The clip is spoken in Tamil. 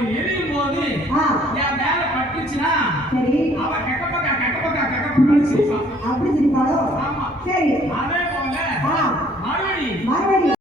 அது எரியும் போது என் மேல பட்டுச்சுன்னா சரி அவ கக்கப்பக்கா சிரிப்பான். அப்படி சிரிப்பாளோ? ஆமா